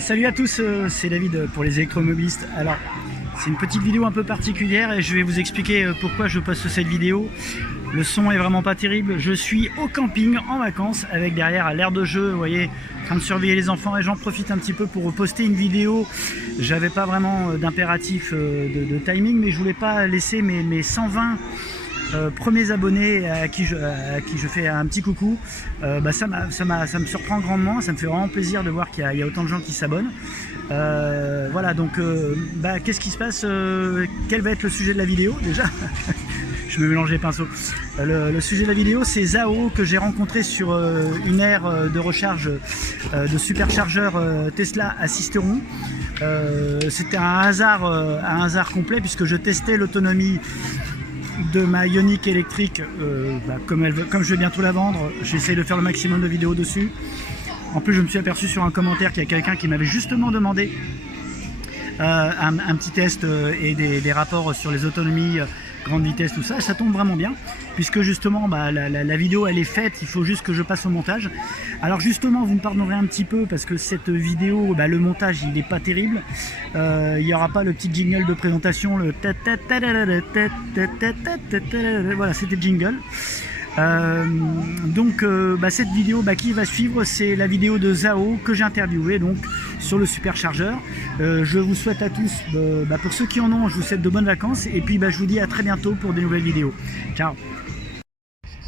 Salut à tous, c'est David pour les électromobilistes. Alors, c'est une petite vidéo un peu particulière et je vais vous expliquer pourquoi je poste cette vidéo. Le son est vraiment pas terrible. Je suis au camping en vacances avec derrière à l'aire de jeu, vous voyez, en train de surveiller les enfants et j'en profite un petit peu pour poster une vidéo. J'avais pas vraiment d'impératif de timing, mais je voulais pas laisser mes 120 premiers abonnés à qui je fais un petit coucou. Ça me surprend grandement, ça me fait vraiment plaisir de voir qu'il y a autant de gens qui s'abonnent. Voilà, donc qu'est-ce qui se passe, quel va être le sujet de la vidéo déjà? Je me mélange les pinceaux. Le sujet de la vidéo, c'est Zao que j'ai rencontré sur une aire de recharge de superchargeur Tesla à Sisteron. C'était un hasard complet puisque je testais l'autonomie de ma Ioniq électrique, comme je vais bientôt la vendre, j'essaie de faire le maximum de vidéos dessus. En plus, je me suis aperçu sur un commentaire qu'il y a quelqu'un qui m'avait justement demandé un petit test et des rapports sur les autonomies, grande vitesse, tout ça. Ça tombe vraiment bien, puisque justement la vidéo elle est faite, il faut juste que je passe au montage. Alors justement, vous me pardonnerez un petit peu parce que cette vidéo, le montage il n'est pas terrible. Il n'y aura pas le petit jingle de présentation, le voilà, c'était le jingle. Cette vidéo qui va suivre, c'est la vidéo de Zao que j'ai interviewé donc sur le superchargeur. Je vous souhaite à tous, pour ceux qui en ont, je vous souhaite de bonnes vacances et puis je vous dis à très bientôt pour de nouvelles vidéos. Ciao.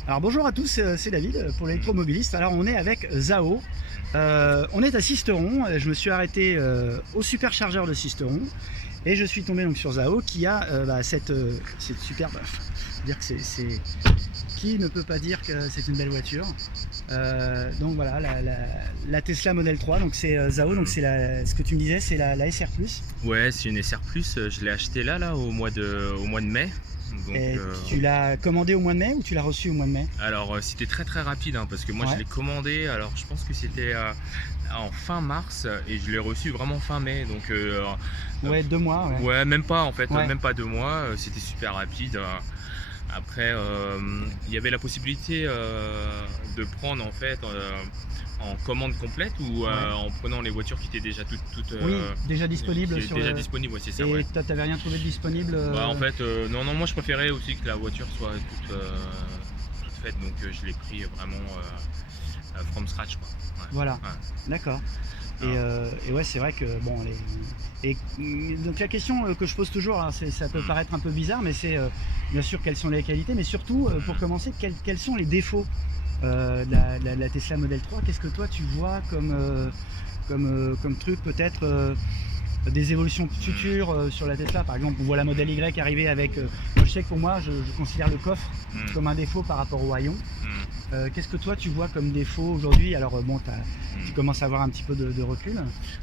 Alors bonjour à tous, c'est David pour l'électromobiliste. Alors on est avec Zao, on est à Sisteron, je me suis arrêté au superchargeur de Sisteron et je suis tombé donc sur Zao qui a cette superbe, dire que c'est qui ne peut pas dire que c'est une belle voiture. Donc voilà, la Tesla Model 3, donc c'est Zao, donc c'est ce que tu me disais, c'est la SR+. Ouais, c'est une SR+, je l'ai acheté là au mois de mai. Donc, et tu l'as commandé au mois de mai ou tu l'as reçu au mois de mai? Alors c'était très rapide parce que moi je l'ai commandé, alors je pense que c'était en fin mars et je l'ai reçu vraiment fin mai, donc ouais, 2 mois. Ouais, même pas en fait, même pas 2 mois, c'était super rapide. Après, il y avait la possibilité de prendre en fait en commande complète ou en prenant les voitures qui étaient déjà toutes déjà disponibles disponibles, ouais, c'est ça. Et t'avais rien trouvé de disponible? En fait, non, moi je préférais aussi que la voiture soit toute faite, donc je l'ai pris vraiment from scratch, quoi. Ouais. Voilà, ouais. D'accord. Et ouais, c'est vrai que bon, donc la question que je pose toujours, hein, ça peut paraître un peu bizarre, mais c'est bien sûr quelles sont les qualités, mais surtout pour commencer, quels sont les défauts de la Tesla Model 3. Qu'est-ce que toi tu vois comme truc, peut-être des évolutions futures sur la Tesla? Par exemple, on voit la Model Y arriver avec, je sais que pour moi, je considère le coffre comme un défaut par rapport au haillon. Qu'est-ce que toi tu vois comme défaut aujourd'hui? Alors bon, tu commences à avoir un petit peu de recul.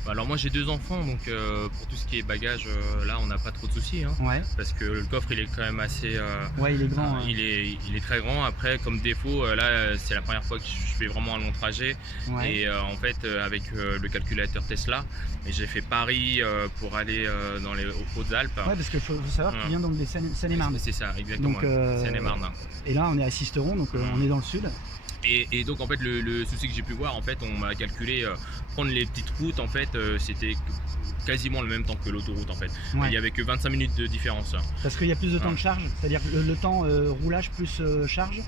Alors moi j'ai 2 enfants, donc pour tout ce qui est bagages, là on n'a pas trop de soucis, hein, parce que le coffre il est quand même assez... ouais, il est grand. Il est très grand. Après, comme défaut, là c'est la première fois que je fais vraiment un long trajet. Et en fait avec le calculateur Tesla, j'ai fait Paris pour aller dans les Hautes-Alpes. Ouais, parce qu'il faut savoir qu'il vient donc des Seine-et-Marne. C'est ça, exactement. Seine-et-Marne. Et là on est à Sisteron, donc on est dans le sud. Et donc en fait le souci que j'ai pu voir, en fait on m'a calculé prendre les petites routes, en fait c'était quasiment le même temps que l'autoroute en fait. Il n'y avait que 25 minutes de différence. Parce qu'il y a plus de temps de charge, c'est-à-dire le temps roulage plus charge,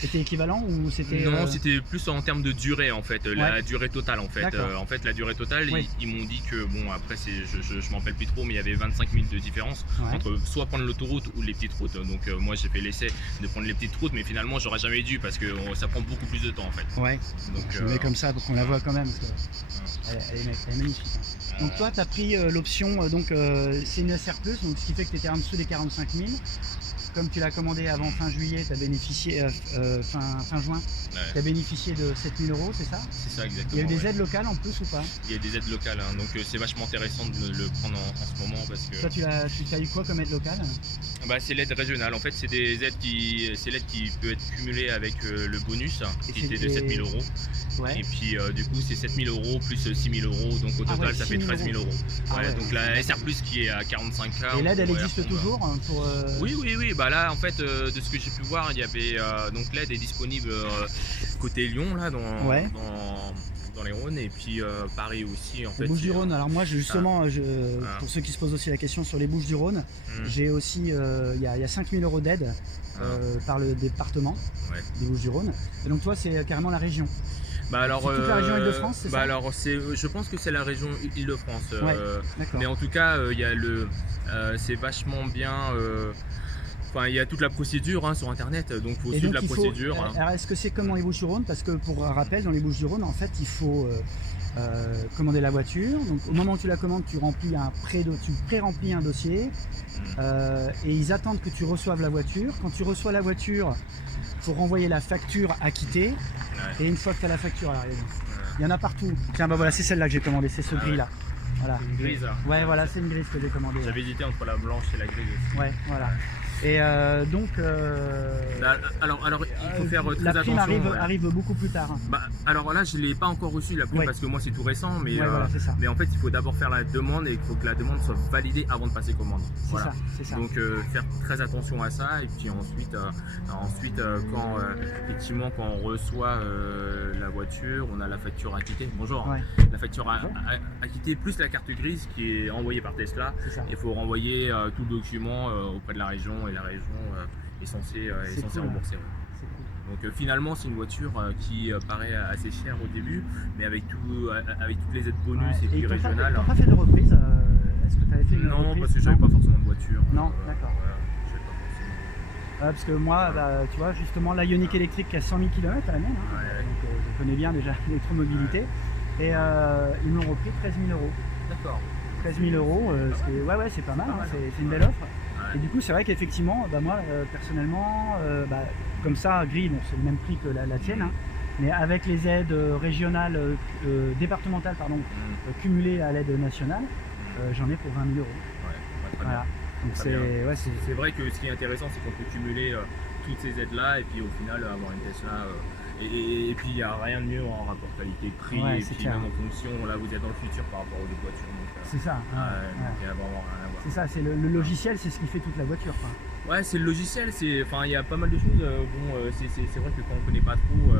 c'était équivalent ou c'était... Non, c'était plus en termes de durée en fait, la durée totale en fait. En fait la durée totale, ils m'ont dit que bon après je m'en rappelle plus trop, mais il y avait 25 minutes de différence entre soit prendre l'autoroute ou les petites routes. Donc moi j'ai fait l'essai de prendre les petites routes, mais finalement j'aurais jamais dû parce que ça prend beaucoup plus de temps en fait. Ouais, donc je le mets comme ça pour qu'on la voit quand même, parce que elle est magnifique. Donc toi tu as pris l'option, c'est une SR+, donc ce qui fait que tu étais en dessous des 45 000. Comme tu l'as commandé avant fin juillet, tu as bénéficié, fin juin, tu as bénéficié de 7 000 €, c'est ça? C'est ça, exactement. Il y a eu des aides locales en plus ou pas? Il y a des aides locales, hein, donc c'est vachement intéressant de le prendre en ce moment parce que... Toi tu as eu quoi comme aide locale? C'est l'aide régionale, en fait c'est des aides l'aide qui peut être cumulée avec le bonus qui était de 7 000 €. Et puis du coup c'est 7 000 € plus 6 000 €, donc au total ça fait 13 000 €. Donc la SR+ qui est à 45K. Et l'aide elle existe toujours pour... Oui, là en fait de ce que j'ai pu voir, il y avait donc l'aide est disponible côté Lyon là dans dans les Rhônes, et puis Paris aussi en fait. Les Bouches-du-Rhône, alors moi justement, pour ceux qui se posent aussi la question sur les Bouches-du-Rhône, j'ai aussi, il y a 5000 € d'aide par le département des Bouches-du-Rhône, et donc toi c'est carrément la région. Bah alors, toute la région Île-de-France, c'est ça? Alors je pense que c'est la région Île-de-France. D'accord. Mais en tout cas, il y a c'est vachement bien. Enfin, il y a toute la procédure sur internet, donc il faut suivre la procédure. Alors est-ce que c'est comme dans les Bouches-du-Rhône? Parce que pour un rappel, dans les Bouches-du-Rhône, en fait, il faut commander la voiture. Donc au moment où tu la commandes, tu pré-remplis un dossier et ils attendent que tu reçoives la voiture. Quand tu reçois la voiture, il faut renvoyer la facture acquittée. Et une fois que tu as la facture à l'arrivée, il y en a partout. Tiens, bah voilà, c'est celle-là que j'ai commandée, c'est ce gris-là. Voilà. Une grise. Ouais, voilà, c'est une grise que j'ai commandée. J'avais hésité entre la blanche et la grise. Ouais, voilà. Et donc, alors il faut faire très la prime attention. arrive beaucoup plus tard. Bah, alors là, je ne l'ai pas encore reçu la prime parce que moi c'est tout récent, mais, voilà, mais en fait il faut d'abord faire la demande et il faut que la demande soit validée avant de passer commande. Voilà. C'est ça. Donc faire très attention à ça, et puis ensuite quand effectivement quand on reçoit la voiture, on a la facture acquittée. Bonjour. La facture acquittée plus la carte grise qui est envoyée par Tesla. Il faut renvoyer tout le document auprès de la région, et la région est censée rembourser. Donc finalement c'est une voiture qui paraît assez chère au début, mais avec toutes les aides bonus et puis régionales. T'as pas fait de reprise? Est-ce que tu avais fait une reprise? Non, parce que j'avais pas forcément de voiture. Non, d'accord. J'avais pas forcément. Parce que moi, tu vois, justement, la Ioniq électrique qui a 100 000 km à la mienne, donc je connais bien déjà l'électromobilité, et ils m'ont repris 13 000 €. D'accord. 13 000 €, c'est pas mal, c'est une belle offre. Et du coup, c'est vrai qu'effectivement, moi, personnellement, comme ça, gris, bon, c'est le même prix que la tienne, hein, mais avec les aides régionales, départementales, cumulées à l'aide nationale, j'en ai pour 20 000 €. Voilà. Donc c'est vrai que ce qui est intéressant, c'est qu'on peut cumuler toutes ces aides-là et puis au final avoir une Tesla. Et puis il n'y a rien de mieux en rapport qualité-prix, et puis même en fonction, là vous êtes dans le futur par rapport aux autres voitures. C'est ça. Donc il n'y a vraiment rien à voir. C'est ça, c'est le logiciel, c'est ce qui fait toute la voiture. Ouais, c'est le logiciel, il y a pas mal de choses. C'est vrai que quand on ne connaît pas trop,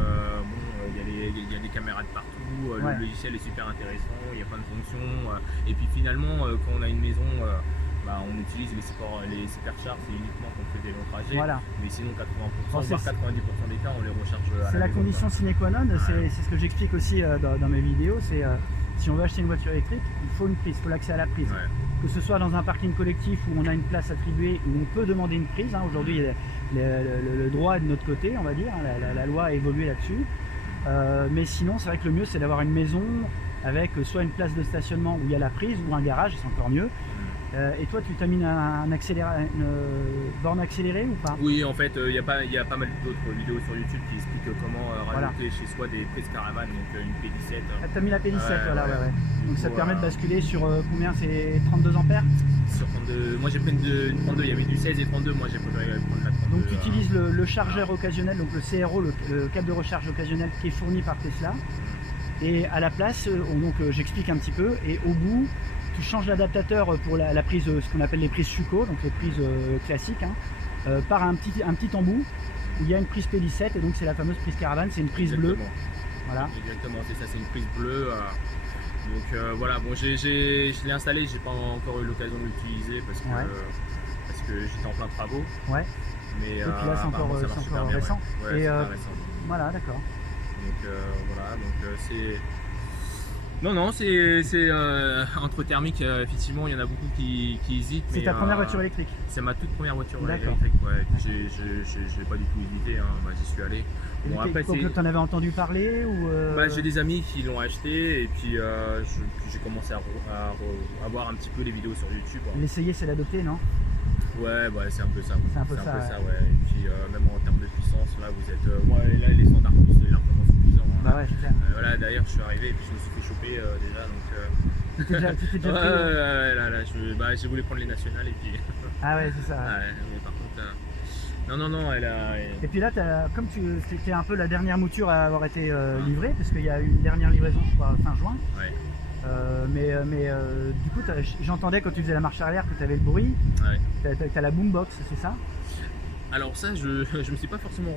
il y a des caméras de partout, le logiciel est super intéressant, il y a plein de fonctions. Et puis finalement, quand on a une maison, on utilise les supercharges, c'est uniquement quand on fait des longs trajets, mais sinon 80%, voire 90% des cas on les recharge à c'est la condition sine qua non, c'est ce que j'explique aussi dans mes vidéos, c'est si on veut acheter une voiture électrique, il faut une prise, il faut l'accès à la prise. Que ce soit dans un parking collectif où on a une place attribuée, où on peut demander une prise, aujourd'hui le droit est de notre côté, on va dire, la loi a évolué là-dessus, mais sinon c'est vrai que le mieux c'est d'avoir une maison avec soit une place de stationnement où il y a la prise, ou un garage, c'est encore mieux. Et toi, tu t'as mis une borne accélérée ou pas? Oui, en fait, il y a pas mal d'autres vidéos sur YouTube qui expliquent comment rajouter chez soi des prises caravane, donc une P17. Ah, t'as mis la P17, voilà. Donc ça te permet de basculer sur combien? C'est 32 ampères? Sur 32, moi j'ai pris une 32, il y avait du 16 et 32, moi j'ai préféré prendre la 32. Donc tu utilises le chargeur occasionnel, donc le CRO, le câble de recharge occasionnel qui est fourni par Tesla. Et à la place, donc j'explique un petit peu, et au bout, tu changes l'adaptateur pour la prise, ce qu'on appelle les prises Suco, donc les prises classiques, par un petit embout où il y a une prise P17, et donc c'est la fameuse prise caravane, c'est une prise bleue. Voilà. Exactement, c'est ça, c'est une prise bleue. Donc voilà, bon, je l'ai installé, j'ai pas encore eu l'occasion de l'utiliser parce que j'étais en plein travaux. Ouais. Mais et puis là c'est encore récent. Voilà, d'accord. Donc voilà, donc c'est... Non, c'est entre thermique, effectivement, il y en a beaucoup qui hésitent. C'est ta première voiture électrique? C'est ma toute première voiture électrique, je l'ai pas du tout hésité, j'y suis allé. Bon, après, tu en avais entendu parler ou j'ai des amis qui l'ont acheté, et puis j'ai commencé à voir un petit peu les vidéos sur YouTube. L'essayer, c'est l'adopter, non? Ouais, c'est un peu ça. C'est un peu ça, ouais. Et puis même en termes de puissance, là vous êtes... là les standards plus c'est largement suffisant. Bah ouais, c'est clair. Voilà, d'ailleurs je suis arrivé et puis je me suis fait choper déjà, donc... Tu t'es déjà pris... là, j'ai voulu prendre les nationales et puis... Ah ouais, c'est ça. Mais par contre... Non, elle a... Et puis là, comme c'était un peu la dernière mouture à avoir été livrée, parce qu'il y a eu une dernière livraison, je crois, fin juin. Ouais. Du coup, j'entendais quand tu faisais la marche arrière que tu avais le bruit. Tu as la boombox, c'est ça? Alors ça, je me suis pas forcément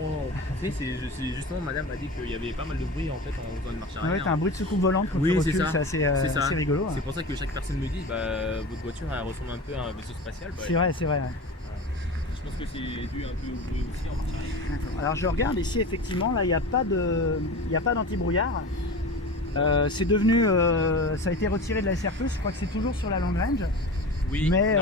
renseigné, c'est justement madame m'a dit qu'il y avait pas mal de bruit en fait en faisant une marche arrière. Ah ouais, t'as un bruit de soucoupe volante quand tu recules, c'est assez rigolo. C'est pour ça que chaque personne me dit, votre voiture elle ressemble un peu à un vaisseau spatial. C'est vrai, c'est vrai. Ouais. Je pense que c'est dû un peu au bruit aussi en marche arrière. Alors je regarde ici effectivement, là il n'y a pas d'anti-brouillard. C'est devenu, ça a été retiré de la SR+, je crois que c'est toujours sur la long range. Oui, mais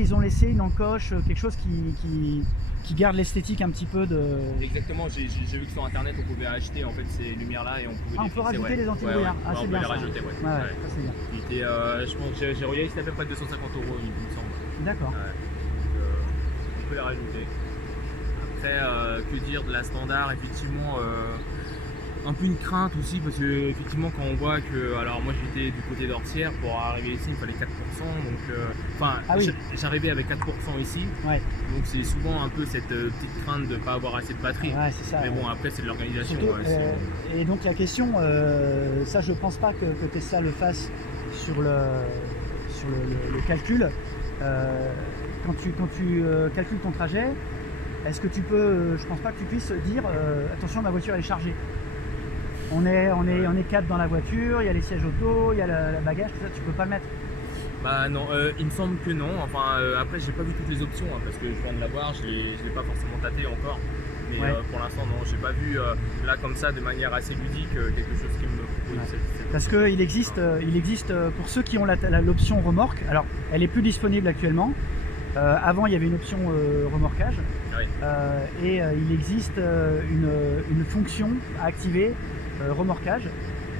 ils ont laissé une encoche, quelque chose qui garde l'esthétique un petit peu de... Exactement, j'ai vu que sur internet on pouvait acheter en fait ces lumières là et on pouvait on peut rajouter les anti-brouillards. Ah, c'est bien, on peut les rajouter, ça c'est bien. Il était, je pense que j'ai regardé, c'était à peu près 250 €, il me semble. D'accord. On peut les rajouter. Après, que dire de la standard, effectivement, un peu une crainte aussi parce que effectivement quand on voit que, alors moi j'étais du côté d'Ortières, pour arriver ici il me fallait 4%, donc j'arrivais avec 4% ici, donc c'est souvent un peu cette petite crainte de ne pas avoir assez de batterie, ça, mais bon après c'est de l'organisation. Et donc la question, ça je pense pas que Tesla le fasse sur le calcul, quand tu calcules ton trajet, est-ce que tu peux, je pense pas que tu puisses dire attention ma voiture est chargée. On est 4 dans la voiture, il y a les sièges auto, il y a la bagage, tout ça, tu peux pas le mettre. Bah non, il me semble que non. Enfin, après, j'ai pas vu toutes les options hein, parce que je viens de la voir, je l'ai pas forcément tâté encore. Mais pour l'instant, non, j'ai pas vu là comme ça de manière assez ludique quelque chose qui me propose. Parce qu'il existe, pour ceux qui ont l'option remorque, alors elle est plus disponible actuellement. Avant, il y avait une option remorquage. Et il existe une fonction à activer. Remorquage,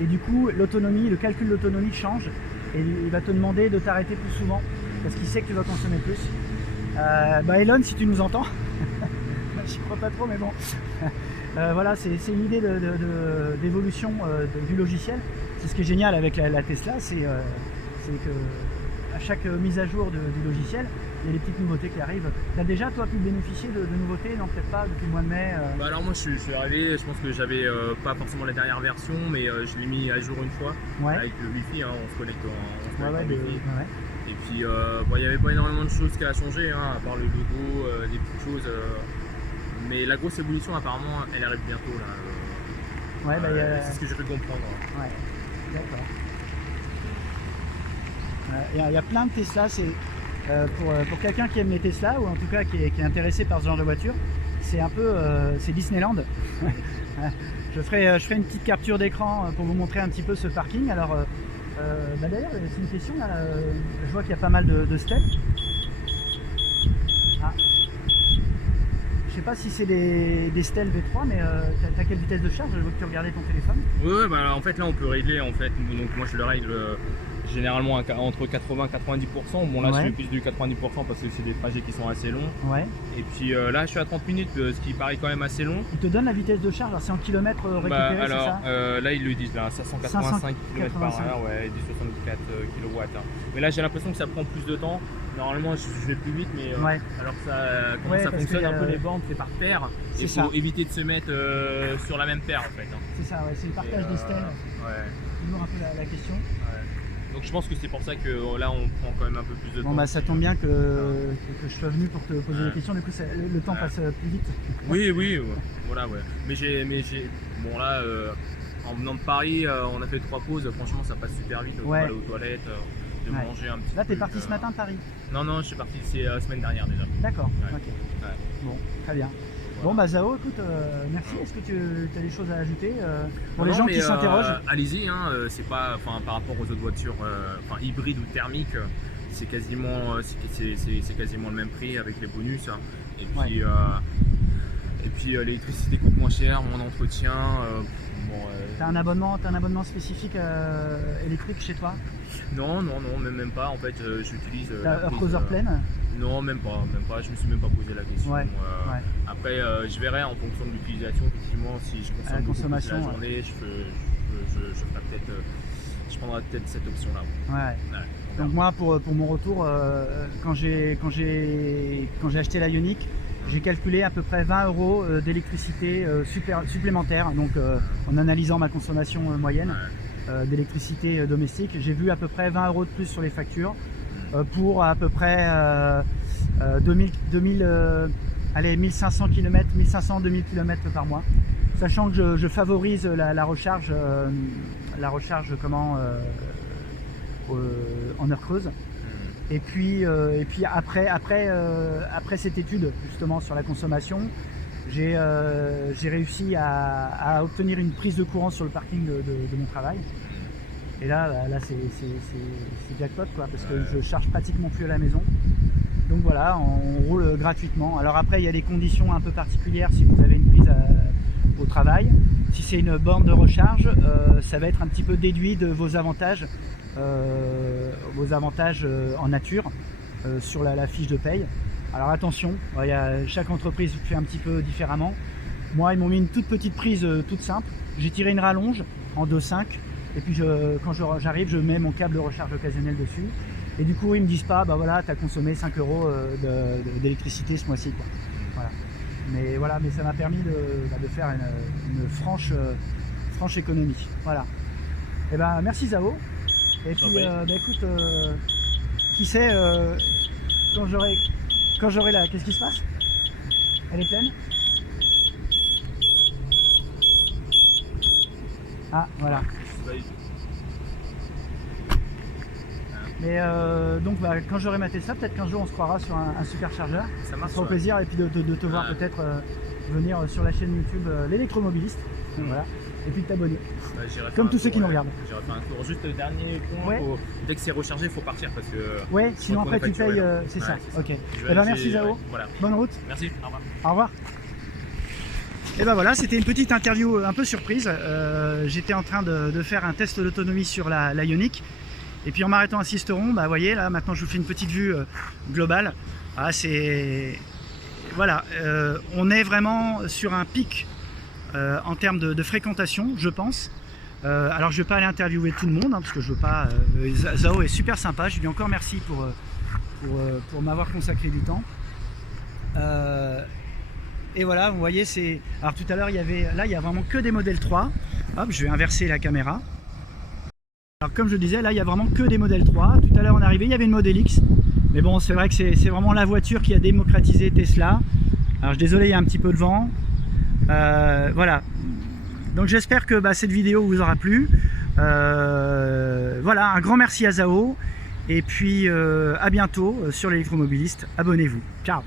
et du coup le calcul d'autonomie change et il va te demander de t'arrêter plus souvent parce qu'il sait que tu vas consommer plus. Elon, si tu nous entends, j'y crois pas trop mais bon, voilà, c'est une idée d'évolution du logiciel. C'est ce qui est génial avec la Tesla, c'est que à chaque mise à jour du logiciel, il y a des petites nouveautés qui arrivent. Tu as déjà toi pu bénéficier de nouveautés? Non, peut-être pas depuis le mois de mai. Alors moi je suis arrivé, je pense que j'avais pas forcément la dernière version, mais je l'ai mis à jour une fois avec le Wi-Fi, hein, on se connecte en Wi-Fi. Et puis il n'y avait pas énormément de choses qui a changé, hein, à part le logo, des petites choses. Mais la grosse évolution apparemment elle arrive bientôt là. C'est ce que j'ai pu comprendre. Ouais, d'accord. Il y a plein de Tesla, c'est pour quelqu'un qui aime les Tesla ou en tout cas qui est intéressé par ce genre de voiture, c'est un peu c'est Disneyland. je ferai une petite capture d'écran pour vous montrer un petit peu ce parking. Alors d'ailleurs c'est une question là, je vois qu'il y a pas mal de stèles. Je sais pas si c'est des stèles V3, mais t'as quelle vitesse de charge? Je vois que tu regardais ton téléphone. Oui, en fait là on peut régler en fait, donc moi je le règle généralement entre 80 et 90%. Bon là je fais plus du 90% parce que c'est des trajets qui sont assez longs. Et puis là je suis à 30 minutes, ce qui paraît quand même assez long. Il te donne la vitesse de charge, c'est en kilomètres récupérés, c'est ça? Là ils le disent, là, 585 km/h, et du 64 kW. Mais là j'ai l'impression que ça prend plus de temps. Normalement je vais plus vite, mais alors comment ça fonctionne un peu les bandes, c'est par paire. Il faut éviter de se mettre sur la même paire en fait. C'est ça, c'est le partage des stèles. Toujours un peu la question. Donc je pense que c'est pour ça que là on prend quand même un peu plus de temps. Bon ça tombe bien que je sois venu pour te poser des questions, du coup le temps passe plus vite. Oui, voilà Mais bon là en venant de Paris on a fait 3 pauses, franchement ça passe super vite, on va aller aux toilettes, de manger un petit peu. Là t'es parti ce matin de Paris? Non, je suis parti la semaine dernière déjà. D'accord, ok. Bon, très bien. Bon Zao, écoute, merci. Est-ce que tu as des choses à ajouter pour les gens qui s'interrogent? Allez-y, hein, c'est pas, par rapport aux autres voitures hybrides ou thermiques, c'est quasiment le même prix avec les bonus. Et puis l'électricité coûte moins cher, moins d'entretien. T'as un abonnement spécifique électrique chez toi? Non, même pas. En fait, j'utilise. T'as heure pleine? Non, même pas. Je me suis même pas posé la question. Après, je verrai en fonction de l'utilisation, effectivement, si je consomme beaucoup plus la journée, je prendrai peut-être cette option-là. Donc moi, pour mon retour, quand j'ai acheté la Ioniq, j'ai calculé à peu près 20 € d'électricité supplémentaire, donc en analysant ma consommation moyenne d'électricité domestique, j'ai vu à peu près 20 € de plus sur les factures pour à peu près 2000 allez, 1500 km, 1500-2000 km par mois. Sachant que je favorise la recharge en heure creuse. Et puis après cette étude justement sur la consommation, j'ai réussi à obtenir une prise de courant sur le parking de mon travail. Et là c'est jackpot quoi, parce que je charge pratiquement plus à la maison. Donc voilà, on roule gratuitement. Alors après il y a des conditions un peu particulières si vous avez une prise au travail. Si c'est une borne de recharge, ça va être un petit peu déduit de vos avantages en nature sur la fiche de paye. Alors attention, chaque entreprise fait un petit peu différemment. Moi ils m'ont mis une toute petite prise toute simple. J'ai tiré une rallonge en 2.5 et puis quand j'arrive je mets mon câble de recharge occasionnel dessus. Et du coup ils me disent pas bah voilà tu as consommé 5 € d'électricité ce mois-ci quoi. Voilà. Mais ça m'a permis de faire une franche économie. Voilà. Et ben merci Zao. Et puis écoute, qui sait quand j'aurai la. Qu'est-ce qui se passe? Elle est pleine? Ah voilà. Mais donc quand j'aurai ma Tesla, peut-être qu'un jour on se croira sur un superchargeur. Ça m'a fait plaisir et puis de te voir peut-être venir sur la chaîne YouTube l'électromobiliste. Voilà. Et puis de t'abonner. Comme tous ceux qui nous regardent. J'irai faire un tour. Juste le dernier point, dès que c'est rechargé, il faut partir parce que. Ouais, sinon après tu payes. C'est ça. Ok. Et ben merci Zao. Voilà. Bonne route. Merci. Au revoir. Au revoir. Et ben voilà, c'était une petite interview un peu surprise. J'étais en train de faire un test d'autonomie sur la Ioniq. Et puis en m'arrêtant à Sisteron, bah vous voyez là maintenant je vous fais une petite vue globale. Ah, voilà, on est vraiment sur un pic en termes de fréquentation, je pense. Alors je vais pas aller interviewer tout le monde parce que je veux pas. Zao est super sympa, je lui dis encore merci pour m'avoir consacré du temps. Et voilà, vous voyez, alors tout à l'heure il y a vraiment que des modèles 3. Hop, je vais inverser la caméra. Alors comme je disais, là il y a vraiment que des modèles 3. Tout à l'heure on est arrivé, il y avait une Model X. Mais bon, c'est vrai que c'est vraiment la voiture qui a démocratisé Tesla. Alors je suis désolé, il y a un petit peu de vent. Voilà. Donc j'espère que cette vidéo vous aura plu. Voilà, un grand merci à Zao. Et puis à bientôt sur l'électromobiliste. Abonnez-vous. Ciao.